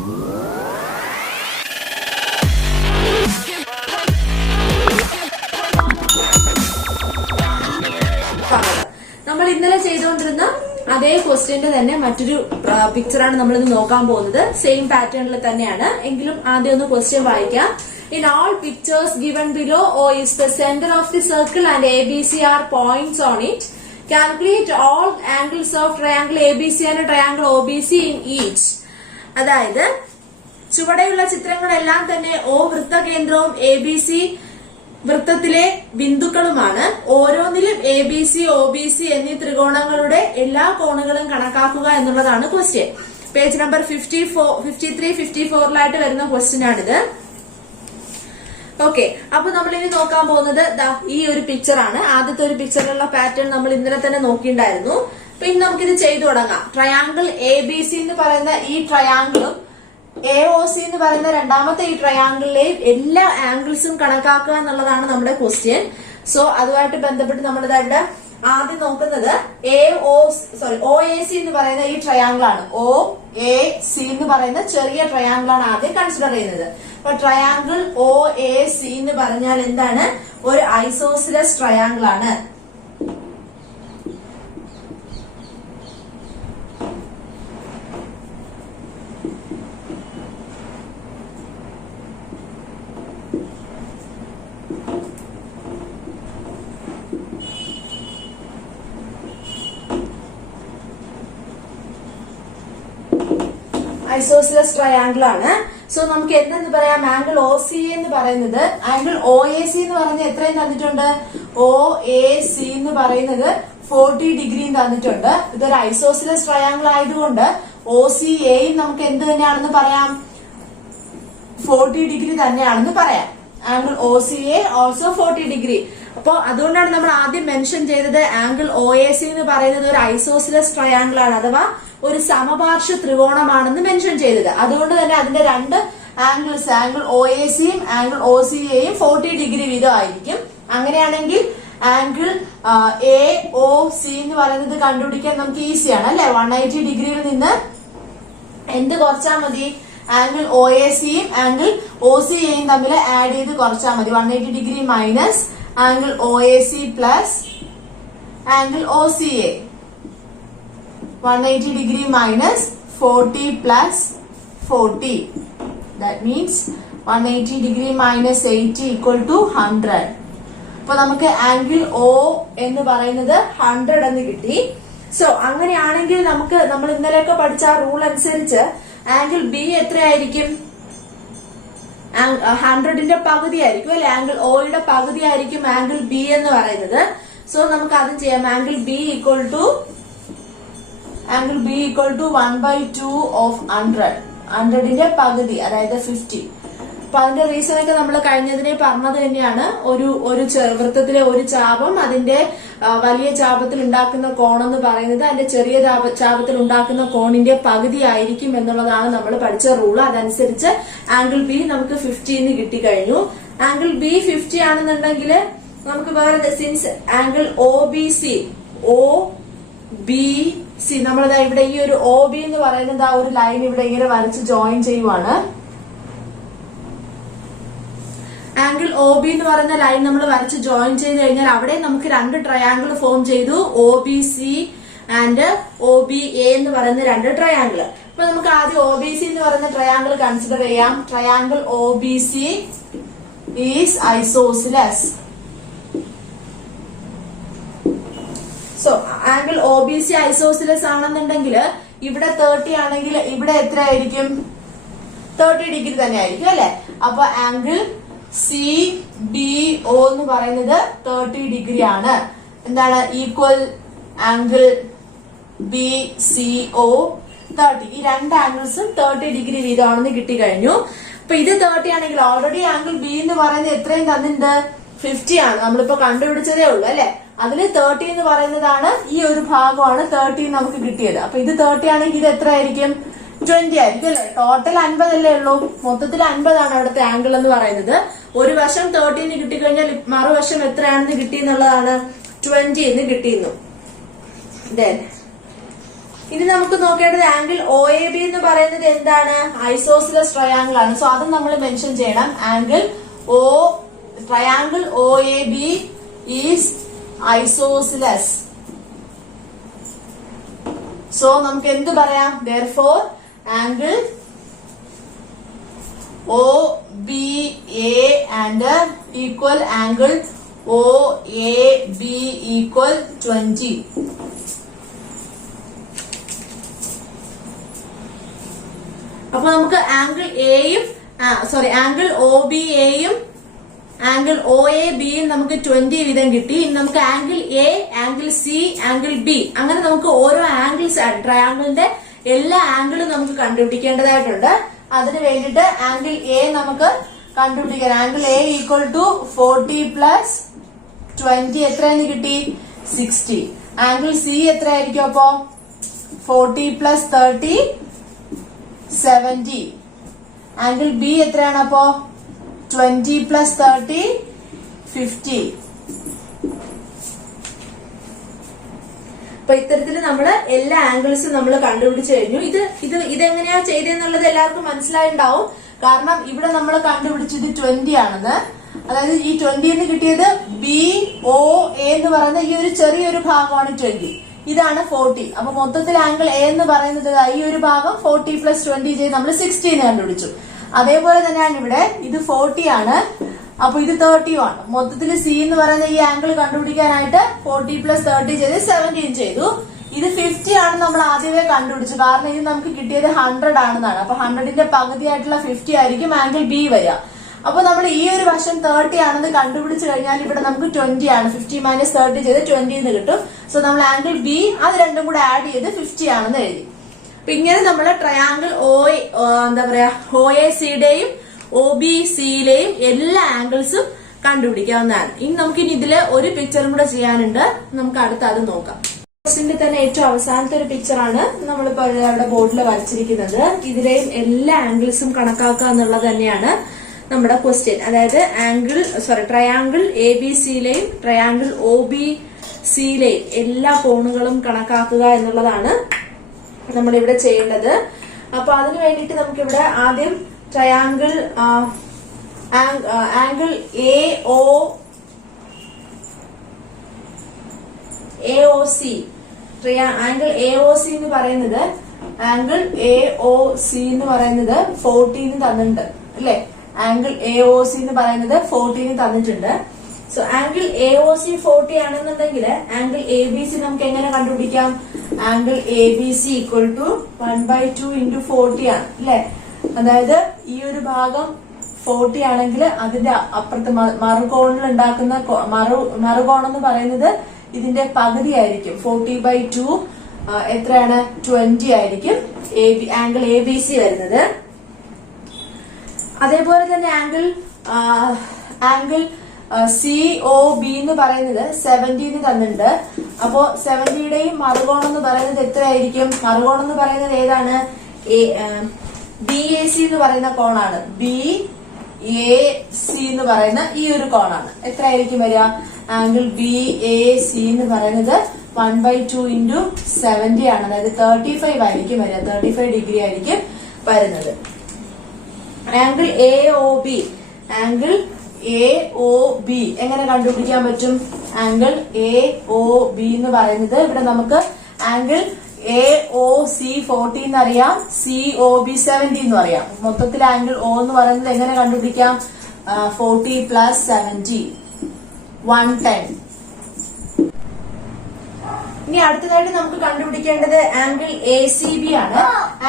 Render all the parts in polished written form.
നമ്മൾ ഇന്നലെ ചെയ്തുകൊണ്ടിരുന്ന അതേ ക്വസ്റ്റ്യന്റെ തന്നെ മറ്റൊരു പിക്ചറാണ് നമ്മൾ ഇന്ന് നോക്കാൻ പോകുന്നത്. സെയിം പാറ്റേണിൽ തന്നെയാണ്, എങ്കിലും ആദ്യം ഒന്ന് ക്വസ്റ്റ്യൻ വായിക്കാം. In all pictures given below, O is the center of the circle and ABC are points on it. Calculate all angles of triangle ABC and triangle OBC in each. അതായത് ചുവടെയുള്ള ചിത്രങ്ങളെല്ലാം തന്നെ O വൃത്തകേന്ദ്രവും ABC വൃത്തത്തിലെ ബിന്ദുക്കളുമാണ്. ഓരോന്നിലും ABC, OBC എന്നീ ത്രികോണങ്ങളുടെ എല്ലാ കോണുകളും കണക്കാക്കുക എന്നുള്ളതാണ് question. Page number 53, 54 വരുന്ന ക്വസ്റ്റ്യൻ ആണിത്. ഓക്കെ, അപ്പൊ നമ്മൾ ഇനി നോക്കാൻ പോകുന്നത് ഈ ഒരു പിക്ചർ ആണ്. ആദ്യത്തെ ഒരു പിക്ചറിലുള്ള പാറ്റേൺ നമ്മൾ ഇന്നലെ തന്നെ നോക്കിയിട്ടുണ്ടായിരുന്നു. അപ്പൊ ഇനി നമുക്കിത് ചെയ്തു തുടങ്ങാം. ട്രയാങ്കിൾ ABC എന്ന് പറയുന്ന ഈ ട്രയാങ്കിളും AOC എന്ന് പറയുന്ന രണ്ടാമത്തെ ഈ ട്രയാങ്കിളിലെയും എല്ലാ ആംഗിൾസും കണക്കാക്കുക എന്നുള്ളതാണ് നമ്മുടെ ക്വസ്റ്റ്യൻ. സോ അതുമായിട്ട് ബന്ധപ്പെട്ട് നമ്മളിത് ഇവിടെ ആദ്യം നോക്കുന്നത് OAC എന്ന് പറയുന്ന ഈ ട്രയാങ്കിൾ ആണ്. OAC എന്ന് പറയുന്ന ചെറിയ ട്രയാങ്കിൾ ആണ് ആദ്യം കൺസിഡർ ചെയ്യുന്നത്. അപ്പൊ ട്രയാങ്കിൾ OAC എന്ന് പറഞ്ഞാൽ എന്താണ്? ഒരു ഐസോസിലസ് ട്രയാങ്കിൾ ആണ്. ഐസോസിലസ് ട്രയാങ്കിൾ ആണ്. സോ നമുക്ക് എന്തെന്ന് പറയാം? ആംഗിൾ OCA എന്ന് പറയുന്നത്, ആംഗിൾ OAC എന്ന് പറയുന്നത് എത്രയും തന്നിട്ടുണ്ട്? OAC എന്ന് പറയുന്നത് 40 ഡിഗ്രിയും തന്നിട്ടുണ്ട്. ഇതൊരു ഐസോസിലസ് ട്രയാങ്കിൾ ആയതുകൊണ്ട് OCAയും നമുക്ക് എന്ത് തന്നെയാണെന്ന് പറയാം? 40 ഡിഗ്രി തന്നെയാണെന്ന് പറയാം. Angle OCA also 40 degree. അപ്പൊ അതുകൊണ്ടാണ് നമ്മൾ ആദ്യം മെൻഷൻ ചെയ്തത് ആംഗിൾ OAC എന്ന് പറയുന്നത് ഒരു ഐസോസിലസ് ട്രയാങ്കിൾ ആണ്, അഥവാ ഒരു സമപാർശ്വ ത്രികോണമാണെന്ന് മെൻഷൻ ചെയ്തത്. അതുകൊണ്ട് തന്നെ അതിന്റെ രണ്ട് ആംഗിൾസ്, ആംഗിൾ OACയും ആംഗിൾ OCAയും 40 ഡിഗ്രി വീതം ആയിരിക്കും. അങ്ങനെയാണെങ്കിൽ ആംഗിൾ AOC എന്ന് പറയുന്നത് കണ്ടുപിടിക്കാൻ നമുക്ക് ഈസിയാണ് അല്ലെ? 180 ഡിഗ്രിയിൽ നിന്ന് എന്ത് കുറച്ചാൽ മതി? ആംഗിൾ OACയും ആംഗിൾ OCAയും തമ്മിൽ ആഡ് ചെയ്ത് കുറച്ചാൽ മതി. 180 degree minus angle OAC plus angle OCA. 180 degree minus 40 plus 40. That means 180 degree minus 80 equal to 100. അപ്പൊ നമുക്ക് ആംഗിൾ O എന്ന് പറയുന്നത് 100 എന്ന് കിട്ടി. സോ അങ്ങനെയാണെങ്കിൽ നമ്മൾ ഇന്നലെയൊക്കെ പഠിച്ച ആ റൂൾ അനുസരിച്ച് ആംഗിൾ B എത്രയായിരിക്കും? 100ന്റെ പകുതി ആയിരിക്കും അല്ലെ? ആംഗിൾ Oയുടെ പകുതി ആയിരിക്കും ആംഗിൾ B എന്ന് പറയുന്നത്. സോ നമുക്ക് അതും ചെയ്യാം. Angle B equal to 1/2 of 100. 100ന്റെ പകുതി, അതായത് 50. അപ്പൊ അതിന്റെ റീസൺ ഒക്കെ നമ്മൾ കഴിഞ്ഞതിനെ പറഞ്ഞത് തന്നെയാണ്. ഒരു വൃത്തത്തിലെ ഒരു ചാപം അതിന്റെ വലിയ ചാപത്തിൽ ഉണ്ടാക്കുന്ന കോണെന്ന് പറയുന്നത് അതിന്റെ ചെറിയ ചാപത്തിൽ ഉണ്ടാക്കുന്ന കോണിന്റെ പകുതി ആയിരിക്കും എന്നുള്ളതാണ് നമ്മൾ പഠിച്ച റൂള്. അതനുസരിച്ച് ആംഗിൾ B നമുക്ക് 50 എന്ന് കിട്ടിക്കഴിഞ്ഞു. ആംഗിൾ B 50 ആണെന്നുണ്ടെങ്കിൽ നമുക്ക് വേറെ, സിൻസ് ആംഗിൾ OBC നമ്മളിതാ ഇവിടെ ഈ ഒരു OB എന്ന് പറയുന്നത് ആ ഒരു ലൈൻ ഇവിടെ ഇങ്ങനെ വരച്ച് ജോയിൻ ചെയ്യുവാണ്. ആംഗിൾ OB എന്ന് പറയുന്ന ലൈൻ നമ്മൾ വരച്ച് ജോയിൻ ചെയ്ത് കഴിഞ്ഞാൽ അവിടെ നമുക്ക് രണ്ട് ട്രയാങ്കിൾ ഫോം ചെയ്തു. OBC ആൻഡ് OBA എന്ന് പറയുന്ന രണ്ട് ട്രയാങ്കിൾ. അപ്പൊ നമുക്ക് ആദ്യം OBC എന്ന് പറയുന്ന ട്രയാങ്കിൾ കൺസിഡർ ചെയ്യാം. Triangle OBC is isosceles. So angle OBC isosceles ആണെന്നുണ്ടെങ്കിൽ ഇവിടെ 30 ആണെങ്കിൽ ഇവിടെ എത്ര ആയിരിക്കും? 30 ഡിഗ്രി തന്നെ ആയിരിക്കും അല്ലെ? അപ്പൊ ആംഗിൾ CBO എന്ന് പറയുന്നത് 30 ഡിഗ്രി ആണ്. എന്താണ്? Equal angle BCO 30. ഈ രണ്ട് ആംഗിൾസും 30 ഡിഗ്രി വീതമാണെന്ന് കിട്ടിക്കഴിഞ്ഞു. അപ്പൊ ഇത് 30 ആണെങ്കിൽ ഓൾറെഡി ആംഗിൾ B എന്ന് പറയുന്നത് എത്രയും തന്നിട്ടുണ്ട്? 50 ആണ്. നമ്മളിപ്പോ കണ്ടുപിടിച്ചതേ ഉള്ളൂ അല്ലെ? അതിൽ 30 എന്ന് പറയുന്നതാണ് ഈ ഒരു ഭാഗമാണ് 30 നമുക്ക് കിട്ടിയത്. അപ്പൊ ഇത് 30 ആണെങ്കിൽ ഇത് എത്ര ആയിരിക്കും? 20 ആയിരിക്കും അല്ലെ? ടോട്ടൽ 50 അല്ലേ ഉള്ളൂ. മൊത്തത്തിൽ 50 ആണ് അവിടുത്തെ ആംഗിൾ എന്ന് പറയുന്നത്. ഒരു വശം 30 കിട്ടിക്കഴിഞ്ഞാൽ മറുവശം എത്രയാണെന്ന് കിട്ടി എന്നുള്ളതാണ്? 20 എന്ന് കിട്ടിയിരുന്നു. ഇനി നമുക്ക് നോക്കേണ്ടത് ആംഗിൾ ഒ എ ബി എന്ന് പറയുന്നത് എന്താണ്? ഐസോസിലസ് ട്രയാങ്കിൾ ആണ്. സോ അതും നമ്മൾ മെൻഷൻ ചെയ്യണം. Triangle O A B is isosceles. So നമുക്ക് എന്ത് പറയാം? therefore angle O B A and equal angle O A B equal 20. അപ്പൊ നമുക്ക് ആംഗിൾ എയും ആംഗിൾ ഒ ബി എയും ആംഗിൾ ഒ എ ബിയും നമുക്ക് 20 വീതം കിട്ടി. ഇനി നമുക്ക് angle A, angle C, angle B, അങ്ങനെ നമുക്ക് ഓരോ ആംഗിൾസ് ട്രയാംഗിളിന്റെ എല്ലാ ആംഗിളും നമുക്ക് കണ്ടുപിടിക്കേണ്ടതായിട്ടുണ്ട്. അതിന് വേണ്ടിയിട്ട് ആംഗിൾ എ നമുക്ക് കണ്ടുപിടിക്കാം. Angle A equal to 40 plus 20 എത്രയെന്ന് കിട്ടി? 60. ആംഗിൾ സി എത്രയായിരിക്കും? അപ്പോ 40 പ്ലസ് 30 70. ആംഗിൾ ബി എത്രയാണ്? അപ്പോ 20 പ്ലസ് 30 50. അപ്പൊ ഇത്തരത്തിൽ നമ്മള് എല്ലാ ആംഗിൾസും നമ്മൾ കണ്ടുപിടിച്ചു കഴിഞ്ഞു. ഇതെങ്ങനെയാ ചെയ്തെന്നുള്ളത് എല്ലാവർക്കും മനസ്സിലായിട്ടുണ്ടാവും. കാരണം ഇവിടെ നമ്മൾ കണ്ടുപിടിച്ചത് 20 ആണെന്ന്. അതായത് ഈ 20 കിട്ടിയത് ബി ഒ എ എന്ന് പറയുന്ന ഈ ഒരു ചെറിയൊരു ഭാഗമാണ് 20. ഇതാണ് 40. അപ്പൊ മൊത്തത്തിൽ ആംഗിൾ എ എന്ന് പറയുന്നത് ഈ ഒരു ഭാഗം 40 പ്ലസ് 20 ചെയ്ത് നമ്മൾ 60 കണ്ടുപിടിച്ചു. അതേപോലെ തന്നെയാണ് ഇവിടെ ഇത് 40 ആണ്. അപ്പൊ ഇത് 30 ആണ്. മൊത്തത്തിൽ സി എന്ന് പറയുന്ന ഈ ആംഗിൾ കണ്ടുപിടിക്കാനായിട്ട് 40 പ്ലസ് 30 ചെയ്ത് 17 ചെയ്തു. ഇത് 50 ആണ് നമ്മൾ ആദ്യമേ കണ്ടുപിടിച്ചു. കാരണം ഇത് നമുക്ക് കിട്ടിയത് 100 ആണെന്നാണ്. അപ്പൊ 100ന്റെ പകുതിയായിട്ടുള്ള 50 ആയിരിക്കും ആംഗിൾ ബി വരിക. അപ്പൊ നമ്മൾ ഈ ഒരു വശം 30 ആണെന്ന് കണ്ടുപിടിച്ചു കഴിഞ്ഞാൽ ഇവിടെ നമുക്ക് 20 ആണ്. 50 മൈനസ് 30 ചെയ്ത് 20 എന്ന് കിട്ടും. സോ നമ്മൾ ആംഗിൾ ബി അത് രണ്ടും കൂടെ ആഡ് ചെയ്ത് 50 ആണെന്ന് എഴുതി. അപ്പൊ ഇങ്ങനെ നമ്മൾ ട്രയാങ്കിൾ ഒ എ സിയുടെയും ഒ ബി സിയിലെയും എല്ലാ ആംഗിൾസും കണ്ടുപിടിക്കാവുന്നതാണ്. ഇനി നമുക്ക് ഇതില് ഒരു പിക്ചറും കൂടെ ചെയ്യാനുണ്ട്. നമുക്ക് അടുത്ത അത് നോക്കാം. ക്വസ്റ്റിന്റെ തന്നെ ഏറ്റവും അവസാനത്തെ ഒരു പിക്ചറാണ് നമ്മളിപ്പോ അവിടെ ബോർഡിൽ വരച്ചിരിക്കുന്നത്. ഇതിലെയും എല്ലാ ആംഗിൾസും കണക്കാക്കുക എന്നുള്ളത് തന്നെയാണ് നമ്മുടെ ക്വസ്റ്റ്യൻ. അതായത് ട്രയാങ്കിൾ എ ബി സിയിലെയും ട്രയാങ്കിൾ ഒ ബി സിയിലെയും എല്ലാ കോണുകളും കണക്കാക്കുക എന്നുള്ളതാണ് നമ്മളിവിടെ ചെയ്യേണ്ടത്. അപ്പൊ അതിനു വേണ്ടിയിട്ട് നമുക്കിവിടെ ആദ്യം triangle angle A O C angle A O C എന്ന് പറയുന്നത് 40 തന്നിട്ടുണ്ട് അല്ലെ? ആംഗിൾ എ ഒ സി എന്ന് പറയുന്നത് 40 തന്നിട്ടുണ്ട്. So angle A O C 40 ആണെന്നുണ്ടെങ്കിൽ ആംഗിൾ എ ബി സി നമുക്ക് എങ്ങനെ കണ്ടുപിടിക്കാം? Angle A B C equal to 1/2 × 40 ആണ് അല്ലെ? അതായത് ഈ ഒരു ഭാഗം 40 ആണെങ്കിൽ അതിന്റെ അപ്പുറത്ത് മറുകോണിൽ ഉണ്ടാക്കുന്ന മറുകോണം എന്ന് പറയുന്നത് ഇതിന്റെ പകുതി ആയിരിക്കും. 40/2 എത്രയാണ്? 20 ആയിരിക്കും ആംഗിൾ എ ബി സി വരുന്നത്. അതേപോലെ തന്നെ ആംഗിൾ സി ഒ ബി എന്ന് പറയുന്നത് 70 തന്നിട്ടുണ്ട്. അപ്പോ 70യുടെയും മറുകോണം എന്ന് പറയുന്നത് എത്രയായിരിക്കും? മറുകോണം എന്ന് പറയുന്നത് ഏതാണ്? ബി എ സി എന്ന് പറയുന്ന കോണാണ്. ബി എ സി എന്ന് പറയുന്ന ഈ ഒരു കോണാണ്. എത്രയായിരിക്കും വരിക? ആംഗിൾ ബി എ സി എന്ന് പറയുന്നത് 1/2 × 70 ആണ്. അതായത് 35 ആയിരിക്കും വരിക. 35 ഡിഗ്രി ആയിരിക്കും വരുന്നത്. ആംഗിൾ എ ഒ ബി എങ്ങനെ കണ്ടുപിടിക്കാൻ പറ്റും? ആംഗിൾ എ ഒ ബി എന്ന് പറയുന്നത് ഇവിടെ നമുക്ക് ആംഗിൾ എ ഒ സി 40 എന്നറിയാം, സി ഒ ബി 70 എന്നും അറിയാം. മൊത്തത്തിൽ ആംഗിൾ ഒ എന്ന് പറയുന്നത് എങ്ങനെ കണ്ടുപിടിക്കാം? 40 പ്ലസ് 70 110. ഇനി അടുത്തതായിട്ട് നമുക്ക് കണ്ടുപിടിക്കേണ്ടത് ആംഗിൾ എ സി ബി ആണ്.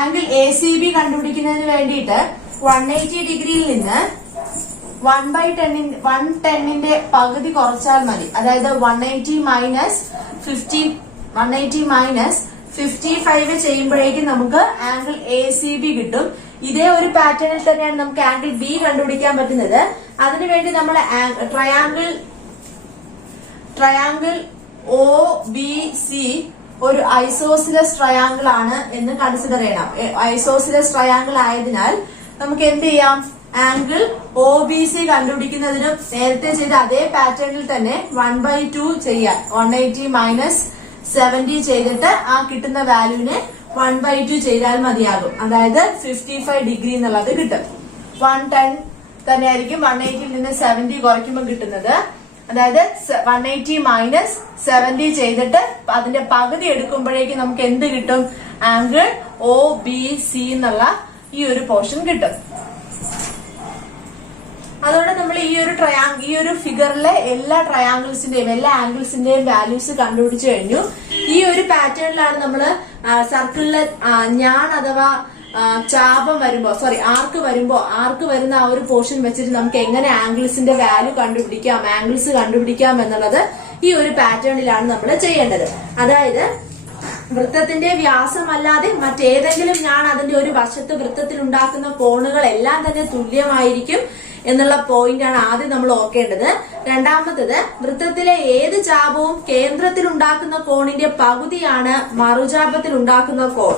ആംഗിൾ എ സി ബി കണ്ടുപിടിക്കുന്നതിന് വേണ്ടിയിട്ട് 180 ഡിഗ്രിയിൽ നിന്ന് 110ന്റെ പകുതി കുറച്ചാൽ മതി. അതായത് 180 മൈനസ് 55 ചെയ്യുമ്പോഴേക്കും നമുക്ക് ആംഗിൾ എ സി ബി കിട്ടും. ഇതേ ഒരു പാറ്റേണിൽ തന്നെയാണ് നമുക്ക് ആംഗിൾ ബി കണ്ടുപിടിക്കാൻ പറ്റുന്നത്. അതിനുവേണ്ടി നമ്മൾ ട്രയാങ്കിൾ ഒ ബി സി ഒരു ഐസോസിലസ് ട്രയാങ്കിൾ ആണ് എന്ന് കൺസിഡർ ചെയ്യണം. ഐസോസിലസ് ട്രയാങ്കിൾ ആയതിനാൽ നമുക്ക് എന്ത് ചെയ്യാം? ആംഗിൾ ഒ ബി സി കണ്ടുപിടിക്കുന്നതിനും നേരത്തെ ചെയ്ത അതേ പാറ്റേണിൽ തന്നെ 1/2 ചെയ്യാം. 180 മൈനസ് 70 ചെയ്തിട്ട് ആ കിട്ടുന്ന വാല്യൂവിനെ 1/2 ചെയ്താൽ മതിയാകും. അതായത് 55 ഡിഗ്രി എന്നുള്ളത് കിട്ടും. 110 തന്നെയായിരിക്കും 180 നിന്ന് 70 കുറയ്ക്കുമ്പോൾ കിട്ടുന്നത്. അതായത് 180 മൈനസ് 70 ചെയ്തിട്ട് അതിന്റെ പകുതി എടുക്കുമ്പോഴേക്കും നമുക്ക് എന്ത് കിട്ടും? ആംഗിൾ OBC എന്നുള്ള ഈ ഒരു പോർഷൻ കിട്ടും. അതുകൊണ്ട് നമ്മൾ ഈ ഒരു ഫിഗറിലെ എല്ലാ ട്രയാങ്കിൾസിന്റെയും എല്ലാ ആംഗിൾസിന്റെയും വാല്യൂസ് കണ്ടുപിടിച്ചു കഴിഞ്ഞു. ഈ ഒരു പാറ്റേണിലാണ് നമ്മൾ സർക്കിളിലെ ഞാൻ അഥവാ ചാപം വരുമ്പോ ആർക്ക് വരുന്ന ആ ഒരു പോർഷൻ വെച്ചിട്ട് നമുക്ക് എങ്ങനെ ആംഗിൾസിന്റെ വാല്യൂ ആംഗിൾസ് കണ്ടുപിടിക്കാം എന്നുള്ളത് ഈ ഒരു പാറ്റേണിലാണ് നമ്മൾ ചെയ്യേണ്ടത്. അതായത് വൃത്തത്തിന്റെ വ്യാസമല്ലാതെ മറ്റേതെങ്കിലും ഞാൻ അതിന്റെ ഒരു വശത്ത് വൃത്തത്തിൽ ഉണ്ടാക്കുന്ന കോണുകൾ എല്ലാം തന്നെ തുല്യമായിരിക്കും എന്നുള്ള പോയിന്റാണ് ആദ്യം നമ്മൾ ഓർക്കേണ്ടത്. രണ്ടാമത്തത്, വൃത്തത്തിലെ ഏത് ചാപവും കേന്ദ്രത്തിൽ ഉണ്ടാക്കുന്ന കോണിന്റെ പകുതിയാണ് മറുചാപത്തിൽ ഉണ്ടാക്കുന്ന കോൺ.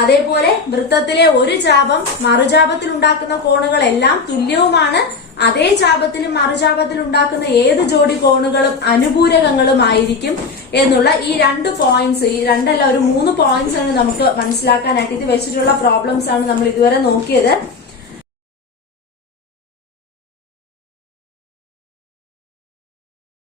അതേപോലെ വൃത്തത്തിലെ ഒരു ചാപം മറുചാപത്തിൽ ഉണ്ടാക്കുന്ന കോണുകളെല്ലാം തുല്യവുമാണ്. അതേ ചാപത്തിലും മറുചാപത്തിലും ഉണ്ടാക്കുന്ന ഏത് ജോഡി കോണുകളും അനുപൂരകങ്ങളും ആയിരിക്കും എന്നുള്ള ഈ 2 പോയിന്റ്സ്, ഈ 2 അല്ല ഒരു 3 പോയിന്റ്സ് ആണ് നമുക്ക് മനസ്സിലാക്കാനായിട്ട്. ഇത് വെച്ചിട്ടുള്ള പ്രോബ്ലംസ് ആണ് നമ്മൾ ഇതുവരെ നോക്കിയത്.